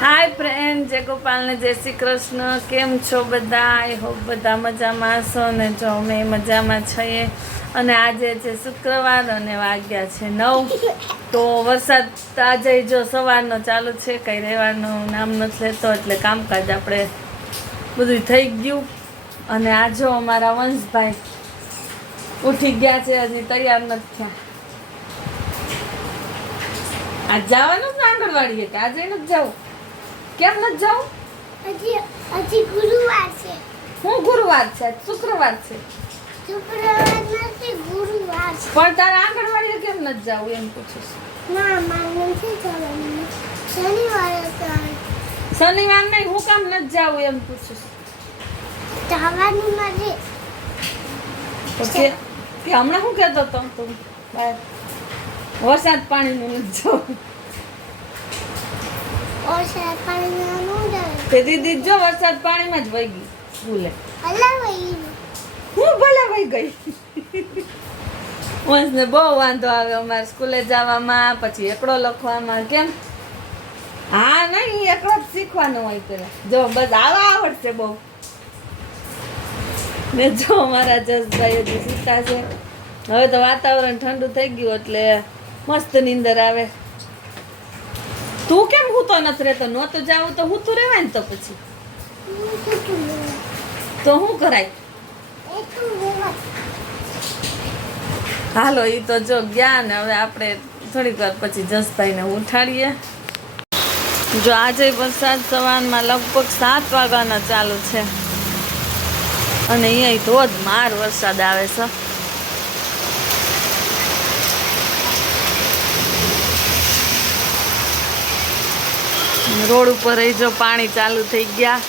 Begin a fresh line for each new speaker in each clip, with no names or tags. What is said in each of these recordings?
હાય friend જય ગોપાલને જય શ્રી કૃષ્ણ. કેમ છો બધા? આઈ હોપ બધા મજામાં હશો ને જો અમે મજામાં છીએ. અને આજે છે શુક્રવાર અને વાગ્યા છે નવ. તો વરસાદ આજે જો સવારનો ચાલુ છે, કંઈ રહેવાનું નામ નથી લેતો, એટલે કામકાજ આપણે બધું થઈ ગયું. અને આજો અમારા વંશભાઈ ઉઠી ગયા છે, હજી તૈયાર નથી થયા. આજ જવાનું જ આંગણવાડીએ, કે આજે નથી જવું? કેમ નથી જવું
હજી હજી ગુરુવાર છે.
હું ગુરુવાર છે શુક્રવાર છે.
શુક્રવાર નથી ગુરુવાર છે.
પણ તારે આંગણવાડીએ કેમ નથી જવું એમ પૂછું?
ના મારે નથી જવાનું. શનિવારે.
શનિવાર નહીં હું કામ નથી જાઉં એમ પૂછું?
જવાની મારે
હમણાં શું કહેતો હતો તું? વરસાદ પાણીનું નથી જવું.
ઓછા પાણીમાં ન જાય
તે દીદી જો વરસાદ પાણીમાં જ વહી ગઈ. સ્કૂલે
વહી
હું ભલે વહી ગઈ? વંશને બહુ વાંધો આવે અમારે સ્કૂલે જવામાં પછી એકડો લખવામાં કેમ? હા નહીં એકડો જ શીખવાનું હોય પેલા જો બસ આવા આવડશે બહુ. ને જો અમારા જસભાઈ હજી સીતા છે. હવે તો વાતાવરણ ઠંડુ થઈ ગયું એટલે મસ્ત નીંદર આવે. તું કેમ હું તો નથી રહેતો? ન તો જાવ તો હું તું રહેવાય ને તો પછી. તો શું કરાય? હાલો એ તો જો ગયા ને, હવે આપણે થોડીક વાર પછી જસભાઈને ઉઠાડીએ. જો આજે વરસાદ સવારમાં લગભગ સાત વાગ્યાનો ચાલુ છે. અને અહીંયા ધોધમાર વરસાદ આવે છે. રોડ ઉપર એ જો પાણી ચાલુ થઈ ગયા.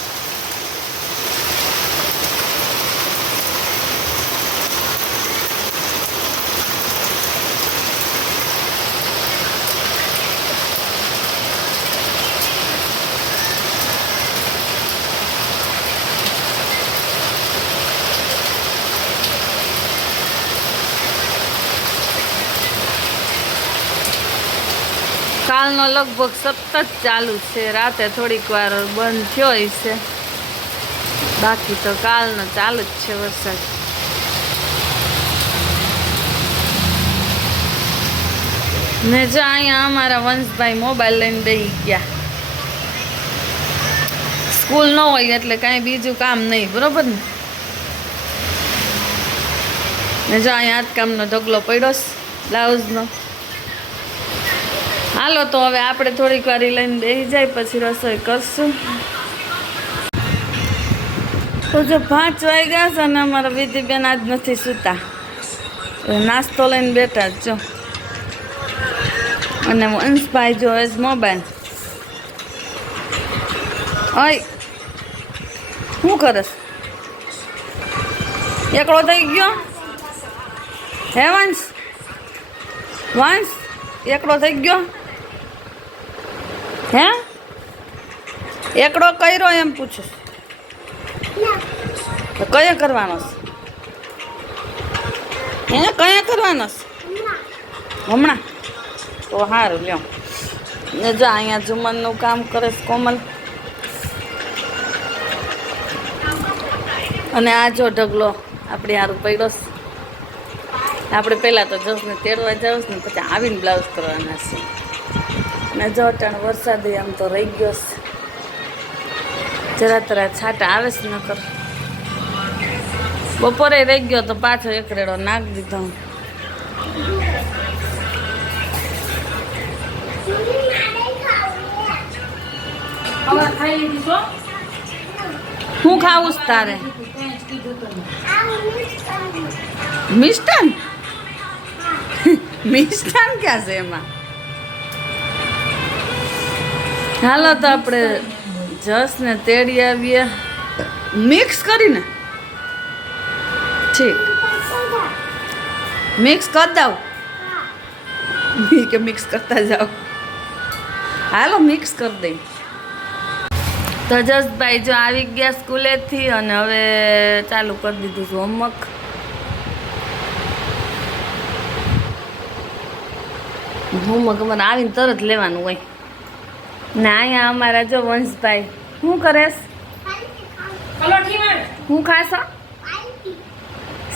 કાલનો લગભગ સતત ચાલુ છે. રાતે થોડીક વાર બંધ થયો છે. બાકી તો કાલનો ચાલુ જ છે વરસાદ. ને જો અહીંયા અમારા વંશભાઈ મોબાઈલ લઈને બેસી ગયા. સ્કૂલ ન હોય એટલે કાંઈ બીજું કામ નહીં, બરોબર ને? ને જો અહીંયા હાથકામનો ઢગલો પડ્યો બ્લાઉઝનો. હાલો તો હવે આપણે થોડીક વાર લઈને બેસી જાય, પછી રસોઈ કરશું. તો જો પાંચ વાગ્યા છે અને અમારા વિધિબેન આજ નથી સૂતા. નાસ્તો લઈને બેઠા જ જો. અને વંશભાઈ જો છે મોબાઈલ. ઓય, શું કરસ? એકડો થઈ ગયો? હે વંશ? વંશ એકડો થઈ ગયો? હે? એકડો કર્યો એમ પૂછું. તો કયા કરવાનો છે? હે કયા કરવાનો છે? હમણાં? તો સારું લ્યો. ને જો અહીંયા ઝુમરનું કામ કરે છે કોમલ. અને આ જો ઢગલો આપણે સારું પડ્યો આપણે પહેલાં તો જસને તેડવા જાઉં ને, પછી આવીને બ્લાઉઝ કરવાના છે. અને જો અટાણ વરસાદ આમ તો રહી ગયો છે. જરા તરા છાટા આવે છે નકર. બપોરે રહી ગયો તો પાછો એક રેડો નાખી દીધો. હું ખાવું છ તારે? મિષ્ટાન? મિષ્ટાન ક્યાં છે એમાં? હાલો તો આપણે જસને તેડી આવીએ. મિક્સ કરીને? ઠીક. મિક્સ કરી દઉં? કે મિક્સ કરતા જાઓ. હાલો મિક્સ કરી દઈ. તો જસભાઈ જો આવી ગયા સ્કૂલેથી અને હવે ચાલુ કરી દીધું છું હોમવર્ક. હોમવર્ક અમારે આવીને તરત લેવાનું હોય. ના અહીંયા અમારા જો વંશભાઈ. શું કરેશ? હું ખાશો?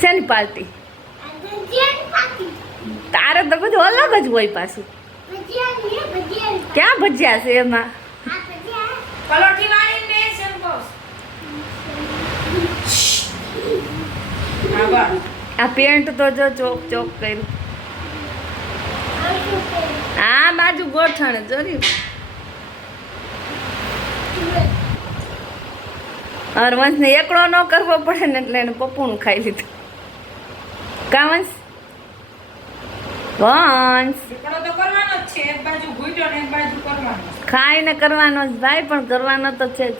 શેની પાર્ટી? તારે તો બધું અલગ જ હોય પાછું. ક્યાં ભજીયા છે એમાં? આ પેન્ટ તો જો ચોક ચોક કર્યું. આ બાજુ ગોઠણ જોરી હરવંશને એકડો ન કરવો પડે ને એટલે એને પપ્પુનું ખાઈ લીધું. કા વંશ? વંશ. ખાઈને કરવાનો જ ભાઈ પણ કરવાનો તો છે જ.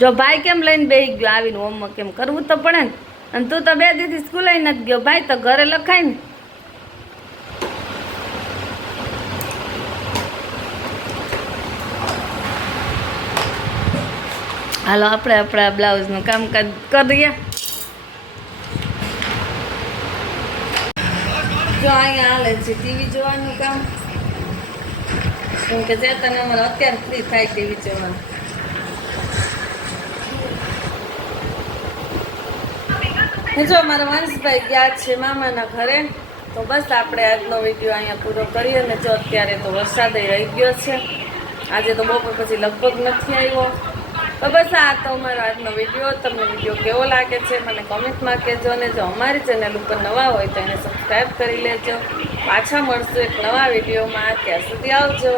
જો ભાઈ કેમ લઈને બેસી ગયો આવીને હોમવર્ક કેમ કરવું તો પડે ને. અને તું તો બે દીથી સ્કૂલે નથી ગયો ભાઈ તો ઘરે લખાય ને. હાલો, આપણે આપણા બ્લાઉઝનું કામકાજ કરીએ જો અહીંયા હાલે છે ટીવી જોવાનું કામ. કેમ કે ચેતન અમારે અત્યારે ફ્રી થાય ટીવી જોવાનું. ને જો મારા વંશભાઈ ગયા છે મામાના ઘરે, તો બસ આપણે આજનો વીડિયો અહીંયા પૂરો કરીએ અને જો અત્યારે તો વરસાદ રહી ગયો છે. આજે તો બપોર પછી લગભગ નથી આવ્યો. તો બસ આ તો અમારો આજનો વીડિયો. તમને વીડિયો કેવો લાગે છે, મને કોમેન્ટમાં કહેજો અને જો અમારી ચેનલ ઉપર નવા હોય તો એને સબસ્ક્રાઈબ કરી લેજો. પાછા મળશું એક નવા વિડીયોમાં. ત્યાં સુધી આવજો.